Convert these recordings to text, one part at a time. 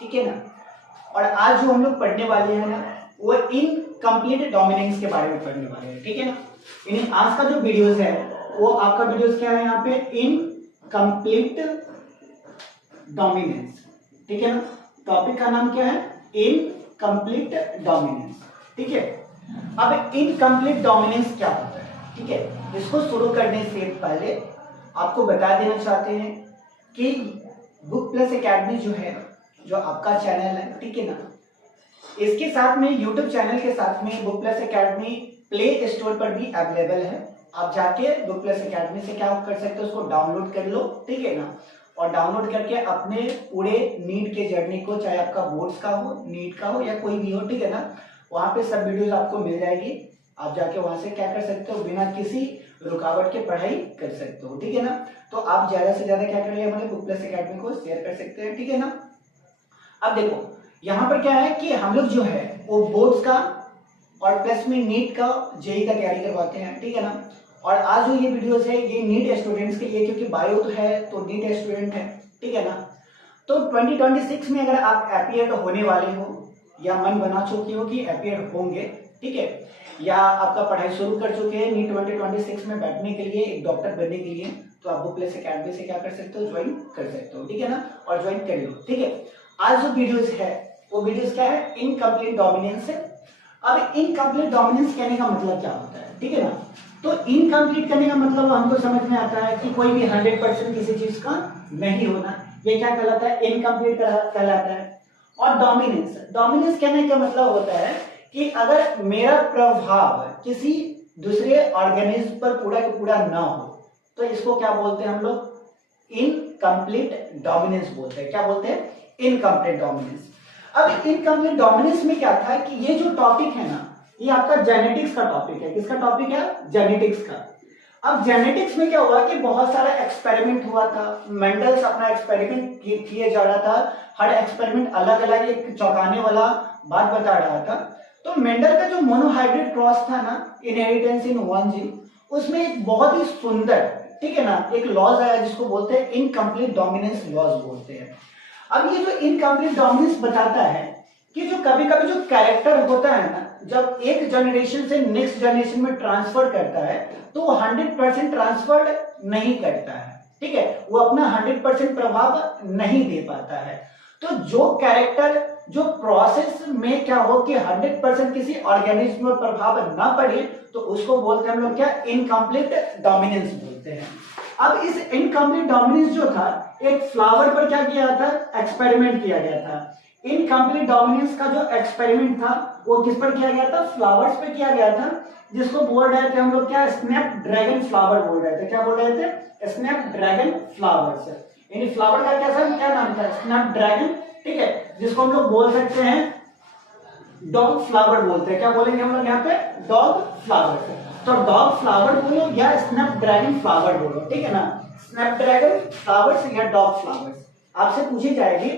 ठीक है ना। और आज जो हम लोग पढ़ने वाले हैं ना वो इनकम्प्लीट डोमिनेंस के बारे में पढ़ने वाले हैं, ठीक है ना। यानी आज का जो वीडियोस है वो आपका वीडियोस क्या है यहाँ पे, इनकम्प्लीट डोमिनेंस, ठीक है ना। टॉपिक का नाम क्या है, इनकम्प्लीट डोमिनेंस, ठीक है। अब इनकम्प्लीट डोमिनेंस क्या होता है, ठीक है। इसको शुरू करने से पहले आपको बता देना चाहते हैं कि बुक प्लस एकेडमी जो है, जो आपका चैनल है, ठीक है ना, इसके साथ में यूट्यूब चैनल के साथ में book plus academy play store पर भी अवेलेबल है। आप जाके बुक प्लस एकेडमी से क्या कर सकते हो, उसको डाउनलोड कर लो, ठीक है ना। और डाउनलोड करके अपने पूरे नीट के जर्नी को, चाहे आपका बोर्ड्स का हो, नीट का हो या कोई भी हो, ठीक है ना, वहां पे सब वीडियोस आपको मिल जाएगी। आप जाके वहां से क्या कर सकते हो, बिना किसी रुकावट के पढ़ाई कर सकते हो, ठीक है ना। तो आप ज्यादा से ज्यादा क्या करिए, हमारे बुक प्लस एकेडमी को शेयर कर सकते हैं, ठीक है ना। अब देखो यहाँ पर क्या है कि हम लोग जो है वो बोर्ड्स का और प्लस में नीट का, जेई का तैयारी करवाते हैं, ठीक है ना। और आज जो ये वीडियोस है ये नीट स्टूडेंट्स के लिए, क्योंकि बायो तो है तो नीट स्टूडेंट है, ठीक है ना। तो 2026 में अगर आप अपीयर होने वाले हो या मन बना चुके हो कि अपीयर होंगे, ठीक है, या आपका पढ़ाई शुरू कर चुके हैं नीट 2026 में बैठने के लिए, एक डॉक्टर बनने के लिए, तो आप बुक प्लस एकेडमी से क्या कर सकते हो, ज्वाइन कर सकते हो, ठीक है ना। और ज्वाइन कर लो, ठीक है। आज जो वीडियोस है वो वीडियोस क्या है, इनकम्प्लीट डोमिनेंस है। अब इनकम्प्लीट डोमिनेंस कहने का मतलब क्या होता है, ठीक है ना। तो इनकम्प्लीट करने का मतलब हमको समझ में आता है कि कोई भी 100% किसी चीज का नहीं होना, ये क्या कहलाता है, इनकम्प्लीट कहलाता है। और डोमिनेंस, डोमिनेंस कहने का मतलब होता है कि अगर मेरा प्रभाव किसी दूसरे ऑर्गेनिज्म पर पूरा का पूरा ना हो तो इसको क्या बोलते हैं हम लोग, इनकम्प्लीट डोमिनेंस बोलते हैं। क्या बोलते हैं, इनकम्प्लीट डोमिनेंस। अब इनकम्प्लीट डोमिनेंस में क्या था कि ये जो टॉपिक है ना, ये आपका जेनेटिक्स का टॉपिक है। किसका टॉपिक है, जेनेटिक्स का। अब जेनेटिक्स में क्या हुआ कि बहुत सारा एक्सपेरिमेंट हुआ था, मेंडल्स अपना एक्सपेरिमेंट किए जा रहा था, हर एक्सपेरिमेंट अलग अलग एक चौंकाने वाला बात बता रहा था। तो मेंडल का जो मोनोहाइब्रिड क्रॉस था ना, इनहेरिटेंस इन वन जीन, उसमें एक बहुत ही सुंदर, ठीक है ना, एक लॉज आया जिसको बोलते हैं इनकम्प्लीट डोमिनेंस लॉज बोलते हैं। अब ये जो इनकम्प्लीट डोमिनेंस बताता है कि जो कभी कभी जो कैरेक्टर होता है ना, जब एक जनरेशन से नेक्स्ट जनरेशन में ट्रांसफर करता है तो वो 100% ट्रांसफर नहीं करता है, ठीक है, वो अपना 100% प्रभाव नहीं दे पाता है। तो जो कैरेक्टर जो प्रोसेस में क्या हो कि 100% किसी ऑर्गेनिज्म पर प्रभाव ना पड़े तो उसको बोलते हैं हम लोग क्या, इनकम्प्लीट डोमिनेंस बोलते हैं। अब इस इनकम्प्लीट डोमिनेंस जो था, एक फ्लावर पर क्या किया था, एक्सपेरिमेंट किया गया था। इनकम्प्लीट डोमिनेंस का जो एक्सपेरिमेंट था वो किस पर किया गया था, फ्लावर्स पे किया गया था, जिसको बोल रहे थे हम लोग क्या, स्नैप ड्रैगन फ्लावर बोल रहे थे। क्या बोल रहे थे, स्नैप ड्रैगन फ्लावर्स। यानी फ्लावर का क्या नाम था, स्नैप ड्रैगन, ठीक है, जिसको हम लोग बोल सकते हैं डॉग फ्लावर बोलते हैं। क्या बोलेंगे हम लोग यहाँ पे, डॉग फ्लावर। तो डॉग फ्लावर बोलो या स्नैप ड्रैगन फ्लावर बोलो, ठीक है ना, स्नैप ड्रैगन फ्लावर्स या डॉग फ्लावर्स। आपसे पूछी जाएगी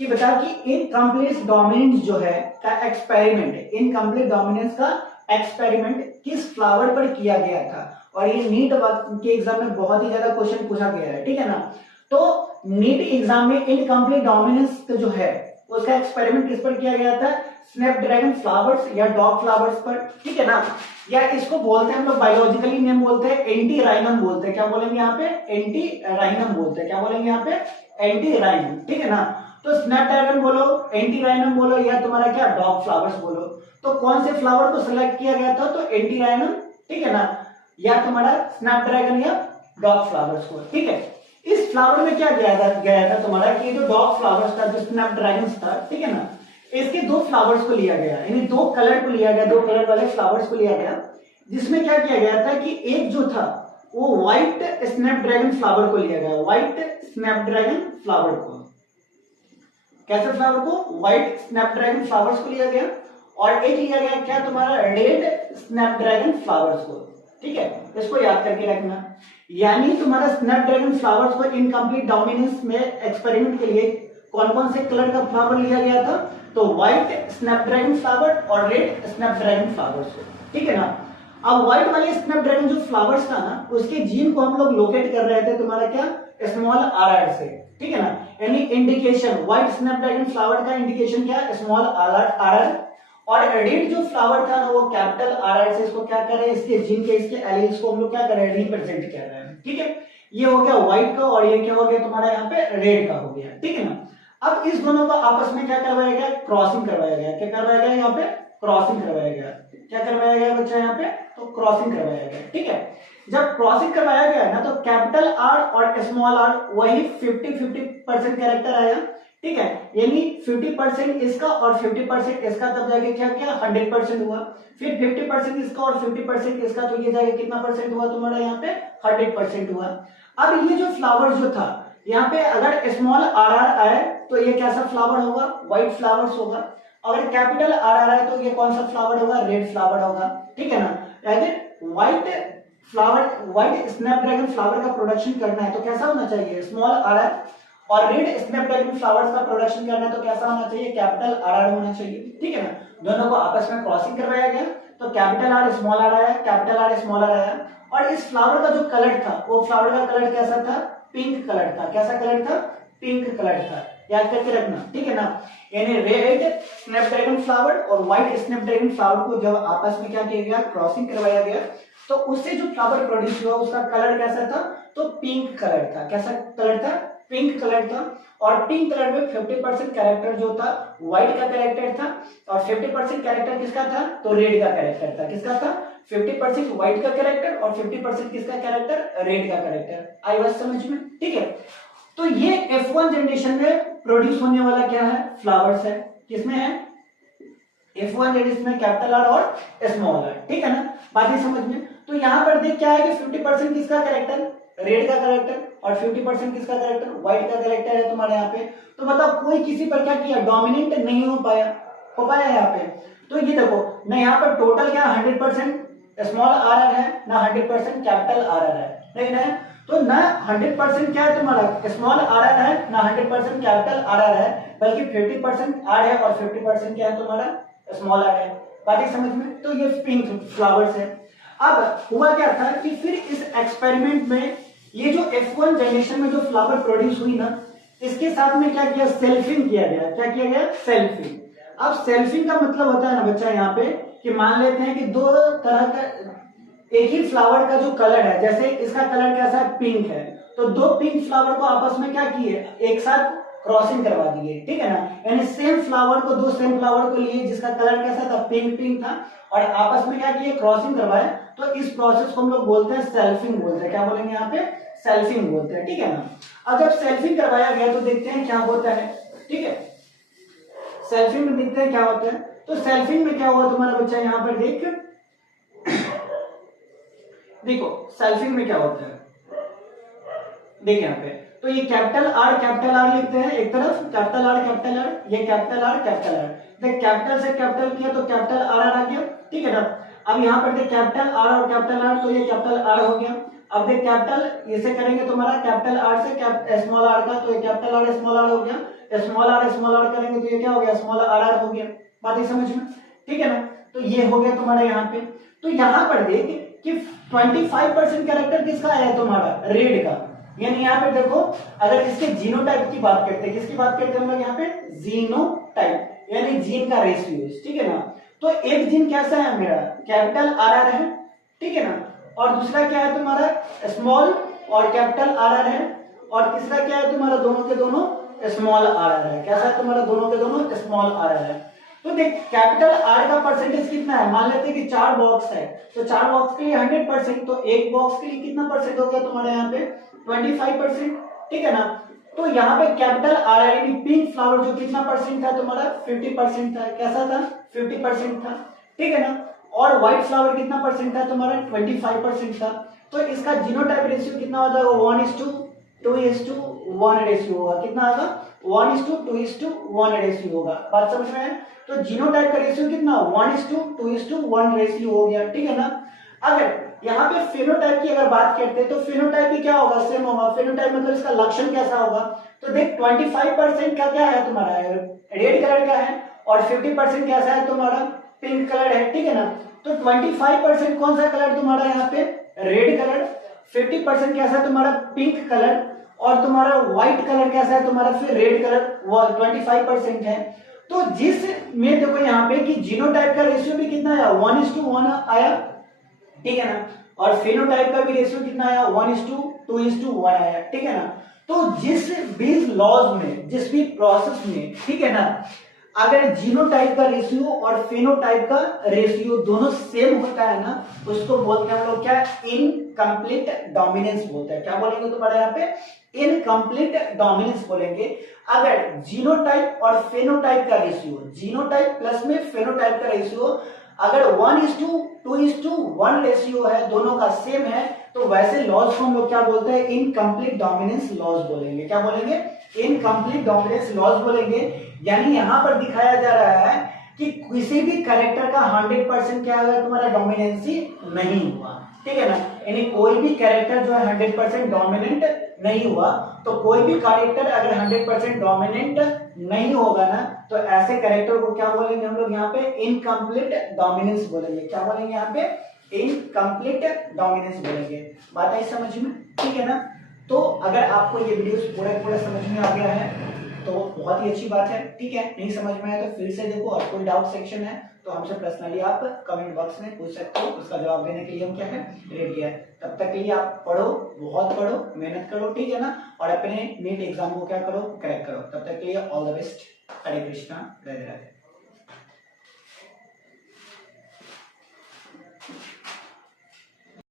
कि बता कि इनकम्प्लीट डोमिनेंस जो है का एक्सपेरिमेंट, इनकम्प्लीट डोमिनेंस का एक्सपेरिमेंट किस फ्लावर पर किया गया था। और ये नीट के एग्जाम में बहुत ही ज्यादा क्वेश्चन पूछा गया है, ठीक है ना। तो नीट एग्जाम में इनकम्प्लीट डोमिनेंस जो है उसका एक्सपेरिमेंट किस पर किया गया था, स्नैपड्रैगन फ्लावर्स या डॉग फ्लावर्स पर, ठीक है ना। या इसको बोलते हैं हम लोग बायोलॉजिकली नेम बोलते हैं एंटी राइनम बोलते हैं। क्या बोलेंगे यहाँ पे, एंटी राइनम बोलते हैं। क्या बोलेंगे यहाँ पे, एंटी राइनम, ठीक है ना। तो स्नैपड्रैगन बोलो, एंटी राइनम बोलो या तुम्हारा क्या, डॉग फ्लावर्स बोलो। तो कौन से फ्लावर को सिलेक्ट किया गया था, तो एंटी राइनम, ठीक है ना, या तुम्हारा स्नैपड्रैगन या डॉग फ्लावर्स को, ठीक है। इस फ्लावर में क्या गया था तुम्हारा कि जो डॉग फ्लावर्स था, जो स्नैपड्रैगन था, ठीक है ना, इसके दो फ्लावर्स को लिया गया, यानी दो कलर को लिया गया, दो कलर वाले फ्लावर्स को लिया गया, जिसमें क्या किया गया था कि एक जो था वो व्हाइट स्नैपड्रैगन फ्लावर को लिया गया, व्हाइट स्नैपड्रैगन फ्लावर को। कैसे फ्लावर को, व्हाइट स्नैपड्रैगन फ्लावर्स को लिया गया, और एक लिया गया क्या तुम्हारा, रेड स्नैपड्रैगन फ्लावर्स को, ठीक है। इसको याद करके रखना। यानी तुम्हारा स्नैपड्रैगन फ्लावर्स को इनकम्प्लीट डोमिनेंस में एक्सपेरिमेंट के लिए कौन कौन से कलर का फ्लावर लिया गया था, तो व्हाइट स्नैपड्रैगन फ्लावर और रेड स्नैपड्रैगन फ्लावर्स, ठीक है ना। अब व्हाइट वाले स्नैपड्रैगन जो फ्लावर्स था ना, उसके जीन को हम लोग लोकेट कर रहे थे तुम्हारा क्या, स्मॉल आर से, ठीक है ना। यानी इंडिकेशन, व्हाइट स्नैपड्रैगन फ्लावर का इंडिकेशन क्या है, स्मॉल आर, और रेड जो फ्लावर था ना वो कैपिटल आर से इसको क्या कर रहे हैं, इसके जीन के इसके एलील्स को हम लोग क्या कर रहे हैं, रिप्रेजेंट कर रहे हैं। ठीक है, ये हो गया व्हाइट का, और ये क्या हो गया तुम्हारा यहाँ पे रेड का हो गया। ठीक है ना, अब इस दोनों को आपस में क्या करवाया गया, क्रॉसिंग करवाया गया। क्या करवाया गया यहाँ पे, क्रॉसिंग करवाया गया। क्या करवाया गया बच्चा यहाँ पे, तो क्रॉसिंग करवाया गया। ठीक है, जब क्रॉसिंग करवाया गया ना तो कैपिटल आर और स्मॉल आर वही 50-50% कैरेक्टर आया। ठीक है, यानी 50% इसका और 50% इसका, तब जाके क्या किया, 100% हुआ। फिर 50% इसका और 50% इसका, तो ये जाके कितना परसेंट हुआ तुम्हारा यहाँ पे, 100% हुआ। अब ये जो फ्लावर जो था यहाँ पे, अगर स्मॉल आर आर आए तो ये कैसा फ्लावर होगा, व्हाइट फ्लावर्स होगा। अगर कैपिटल आर आर आए तो ये कौन सा फ्लावर होगा, रेड फ्लावर होगा। ठीक है ना, अगर white flower, white Snapdragon flower का प्रोडक्शन करना है तो कैसा होना चाहिए, स्मॉल आर आर, और रेड स्नैपड्रैगन फ्लावर्स का प्रोडक्शन करना है तो कैसा होना चाहिए, कैपिटल आर आर होना चाहिए। ठीक है ना, दोनों को आपस में क्रॉसिंग करवाया गया तो कैपिटल आर स्मॉल आर आया, कैपिटल आर स्मॉल आर आया। और इस फ्लावर का जो कलर था वो फ्लावर का कलर कैसा था, पिंक कलर था। कैसा कलर था, पिंक कलर था, याद करके रखना। ठीक है ना, यानी रेड स्नैपड्रैगन फ्लावर और व्हाइट स्नैपड्रैगन फ्लावर को जब आपस में क्या किया गया, क्रॉसिंग करवाया गया, तो उससे जो फ्लावर प्रोड्यूस हुआ उसका कलर कैसा था, तो पिंक कलर था। कैसा कलर था, पिंक कलर था। और पिंक कलर में 50% कैरेक्टर जो था व्हाइट का कैरेक्टर था, और 50% कैरेक्टर किसका था, तो रेड का कैरेक्टर था। किसका था, 50% व्हाइट का कैरेक्टर और 50% किसका कैरेक्टर, रेड का कैरेक्टर। आई बात समझ में। ठीक है, तो ये F1 जनरेशन में प्रोड्यूस होने वाला क्या है, फ्लावर्स है। किसमें है, F1 जनरेशन में कैपिटल आर और स्मॉल आर। ठीक है ना, बात ही समझ में। तो यहाँ पर देख क्या है कि 50% किसका कैरेक्टर, रेड का कैरेक्टर, और 50% किसका कैरेक्टर, व्हाइट का कैरेक्टर है तुम्हारे यहाँ पे। तो मतलब कोई किसी पर क्या किया, डोमिनेंट नहीं हो पाया यहाँ पे। तो ये देखो ना, यहाँ पर टोटल क्या 100% स्मॉल आर आर है ना, 100% कैपिटल आर आर है, नहीं ना। तो ना 100% क्या है तुम्हारा, स्मॉल आर आर है, ना 100% कैपिटल आर आर है, बल्कि 50% आर है और 50% क्या है तुम्हारा, स्मॉल आर है। बात ही समझ में। तो ये पिंक फ्लावर्स है। अब हुआ क्या था कि फिर इस एक्सपेरिमेंट में ये जो F1 जनरेशन में जो फ्लावर प्रोड्यूस हुई ना, इसके साथ में क्या किया, सेल्फिंग किया गया। क्या किया गया, सेल्फिंग। अब सेल्फिंग का मतलब होता है ना बच्चा यहाँ पे, कि मान लेते हैं कि दो तरह का एक ही फ्लावर का जो कलर है, जैसे इसका कलर कैसा है, पिंक है, तो दो पिंक फ्लावर को आपस में क्या किए, एक साथ क्रॉसिंग करवा दिए। ठीक है ना, यानी सेम फ्लावर को, दो सेम फ्लावर को लिए जिसका कलर कैसा था, पिंक था, और आपस में क्या किए, क्रॉसिंग करवाए। तो इस प्रोसेस को हम लोग बोलते हैं सेल्फिंग बोलते हैं। क्या बोलेंगे यहाँ पे, सेल्फिंग बोलते हैं। ठीक है ना, अब जब सेल्फिंग करवाया गया तो देखते हैं क्या होता है। ठीक है, सेल्फिंग में देखते हैं क्या होता है। तो सेल्फिंग में क्या हुआ तुम्हारा बच्चा, यहाँ पर देखो सेल्फिंग में क्या होता है, देखिए यहाँ पे। तो ये कैपिटल आर लिखते हैं एक तरफ, कैपिटल आर, ये कैपिटल आर। देख कैपिटल से कैपिटल किया तो कैपिटल आर आ गया। ठीक है ना, अब यहाँ पर देख कैपिटल आर और कैपिटल आर, तो ये कैपिटल आर हो गया। अब देख कैपिटल इसे करेंगे तुम्हारा कैपिटल आर से स्मॉल आर का, तो ये कैपिटल आर स्मॉल आर हो गया। स्मॉल आर करेंगे तो ये क्या हो गया, स्मॉल आर आर हो गया। बात ही समझ में। ठीक है ना, तो ये हो गया तुम्हारा यहाँ पे। तो यहाँ पर देख कि 25% कैरेक्टर किसका आया तुम्हारा, रेड का। यानी यहाँ पे देखो, अगर इसके जीनोटाइप की बात करते हैं, किसकी बात करते हैं हम लोग यहाँ पे, जीनोटाइप, यानी जीन का रेशियो। ठीक है ना, तो एक जीन कैसा है मेरा, कैपिटल आर आर है। ठीक है ना, और दूसरा क्या है तुम्हारा, स्मॉल और कैपिटल आर आर है, और तीसरा क्या है तुम्हारा, दोनों के दोनों स्मॉल आर आर है। कैसा है तुम्हारा, दोनों के दोनों स्मॉल आर आर है। तो देख कैपिटल आर का परसेंटेज कितना है, मान लेते हैं कि 4 बॉक्स है, तो 4 बॉक्स के लिए 100%, तो एक बॉक्स के लिए कितना परसेंट हो गया तुम्हारे यहाँ पे, 25%। ठीक है ना, तो यहाँ पे कैपिटल आर यानी पिंक फ्लावर जो कितना परसेंट था तुम्हारा, 50% था। कैसा था, 50% था। ठीक है ना, और व्हाइट फ्लावर कितना परसेंट था तुम्हारा, 25% था। तो इसका जीनोटाइप रेशियो कितना हो जाएगा, 1:2:1 रेशियो होगा। कितना होगा, 1:2:1 रेशियो होगा। बात समझ में है। तो जीनोटाइप का रेशियो कितना, 1:2:1 रेशियो हो गया। ठीक है ना, अगर यहाँ पे फेनोटाइप की अगर बात करते हैं तो फेनोटाइप भी क्या होगा, सेम होगा। फेनोटाइप मतलब इसका लक्षण कैसा होगा, तो देख 25% का क्या है तुम्हारा, रेड कलर का है, और 50% कैसा है तुम्हारा, पिंक कलर है। ठीक है ना, तो 25% कौन सा कलर तुम्हारा यहाँ पे, रेड कलर, 50% कैसा तुम्हारा, पिंक कलर, और तुम्हारा व्हाइट कलर कैसा है तुम्हारा, फिर रेड कलर वो 25% है। तो जिस में देखो यहाँ पे कि जीनोटाइप का रेशियो भी कितना आया, 1:1 आया, ठीक है ना, और फेनोटाइप का भी रेशियो कितना आया, 1:2:1 आया, ठीक है ना। तो जिस भी लॉज में, जिस भी प्रोसेस में, ठीक है ना, अगर जीनोटाइप का रेशियो और फेनोटाइप का रेशियो दोनों सेम होता है ना, उसको बोलते हैं हम लोग क्या, इनकम्प्लीट डोमिनेंस बोलते हैं। क्या बोलेंगे तुम्हारे यहाँ पे, इनकम्प्लीट डोमिनेंस बोलेंगे। अगर जीनोटाइप और फेनोटाइप का रेशियो, जीनोटाइप प्लस में फेनोटाइप का रेशियो अगर 1:2:1 रेशियो है, दोनों का सेम है, तो वैसे लॉज को हम लोग क्या बोलते हैं, इनकम्प्लीट डोमिनेंस लॉज बोलेंगे। क्या बोलेंगे, इनकम्प्लीट डोमिनेंस लॉज बोलेंगे। यानी यहां पर दिखाया जा रहा है कि किसी भी कैरेक्टर का 100% क्या अगर तुम्हारा डोमिनेंसी नहीं हुआ, ठीक है ना, यानी कोई भी कैरेक्टर जो है 100% डोमिनेंट नहीं हुआ, तो कोई भी कैरेक्टर अगर 100% डोमिनेंट नहीं होगा ना, तो ऐसे कैरेक्टर को क्या बोलेंगे हम लोग यहाँ पे, इनकम्प्लीट डोमिनेंस बोलेंगे। क्या बोलेंगे यहाँ पे, इनकम्प्लीट डोमिनेंस बोलेंगे। बात आई समझ में, ठीक है ना। तो अगर आपको ये वीडियो पूरा समझ में आ गया है तो बहुत ही अच्छी बात है, ठीक है। नहीं समझ में आया तो फिर से देखो, और कोई डाउट सेक्शन है तो हमसे पर्सनली आप कमेंट बॉक्स में पूछ सकते हो, उसका जवाब देने के लिए हम क्या है, रेडी है। तब तक के लिए आप पढ़ो, बहुत पढ़ो, मेहनत करो, ठीक है ना, और अपने नीट एग्जाम को क्या करो, क्रैक करो। तब तक के लिए all the best. Hare Krishna, Radhe Radhe.